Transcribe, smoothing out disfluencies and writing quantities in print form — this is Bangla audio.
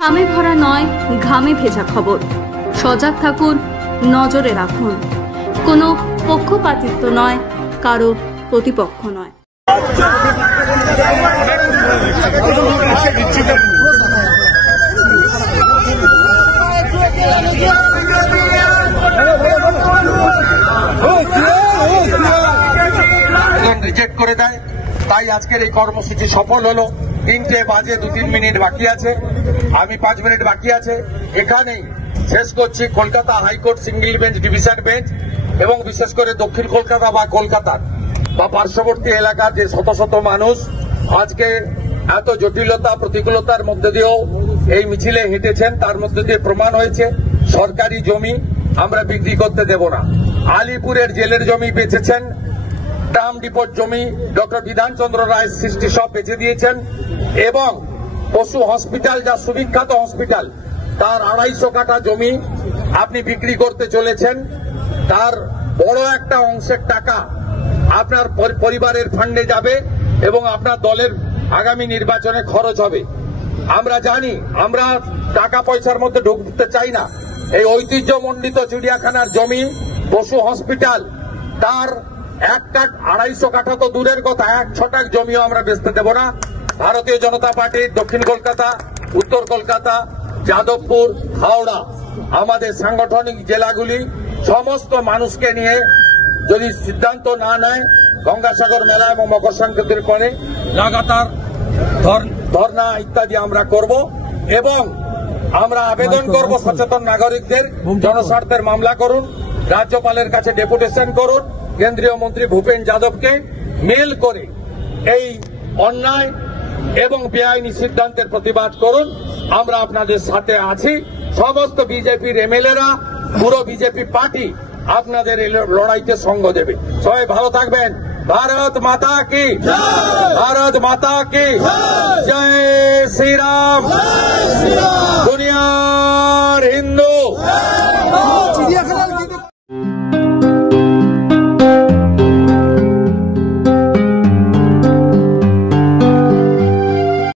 ঘামে ভরা নয়, ঘামে ভেজা খবর। সজাগ থাকুন, নজরে রাখুন। কোনো পক্ষপাতিত্ব নয়, কারো প্রতিপক্ষ নয়। রিজেক্ট করে দেয়, তাই আজকের এই কর্মসূচি সফল হলো। 3টে বাজে 2-3 মিনিট বাকি আছে, আমি 5 মিনিট বাকি আছে। এখানেই শেষ করছি। Kolkata high court single bench, division bench এবং বিশেষ করে দক্ষিণ কলকাতা বা কলকাতার বা পার্শ্ববর্তী এলাকার যে শত শত মানুষ আজকে এত জটিলতা প্রতিকূলতার মধ্যে দিয়েও এই মিছিলে হেঁটেছেন, তার মধ্যে দিয়ে প্রমাণ হয়েছে সরকারি জমি আমরা বিক্রি করতে দেব না। আলিপুরের জেলের জমি বেচেছেন, ট্রাম ডিপোর জমি ডক্টর বিধানচন্দ্র রায় সৃষ্টি সব বেচে দিয়েছেন এবং পশু হসপিটাল, যা সুবিখ্যাত হসপিটাল, তার 250 কাঠা জমি আপনি বিক্রি করতে চলেছেন। তার বড় একটা অংশের টাকা আপনার পরিবারের ফান্ডে যাবে এবং আপনার দলের আগামী নির্বাচনে খরচ হবে। আমরা জানি, আমরা টাকা পয়সার মধ্যে ঢুকতে চাই না। এই ঐতিহ্যমণ্ডিত চিড়িয়াখানার জমি, পশু হসপিটাল, তার 1 কাঠ 250 কাঠা তো দূরের কথা, 1 ছটাক জমিও আমরা বেচতে দেব না। ভারতীয় জনতা পার্টির দক্ষিণ কলকাতা, উত্তর কলকাতা, যাদবপুর, হাওড়া, আমাদের সাংগঠনিক জেলাগুলি সমস্ত মানুষকে নিয়ে যদি সিদ্ধান্ত না নেয়, গঙ্গাসাগর মেলা এবং মকর সংক্রান্তির পরে লাগাতার ধর্ণা ইত্যাদি আমরা করব এবং আমরা আবেদন করব সচেতন নাগরিকদের, জনস্বার্থের মামলা করুন, রাজ্যপালের কাছে ডেপুটেশন করুন, কেন্দ্রীয় মন্ত্রী ভূপেন যাদবকে মেল করে এই অন্যায় এবং বেআইনি সিদ্ধান্তের প্রতিবাদ করুন। আমরা আপনাদের সাথে আছি। সমস্ত বিজেপির এমএলএরা, পুরো বিজেপি পার্টি আপনাদের এই লড়াইতে সঙ্গ দেবে। সবাই ভালো থাকবেন। ভারত মাতা কি, ভারত মাতা কি জয় শ্রীরাম।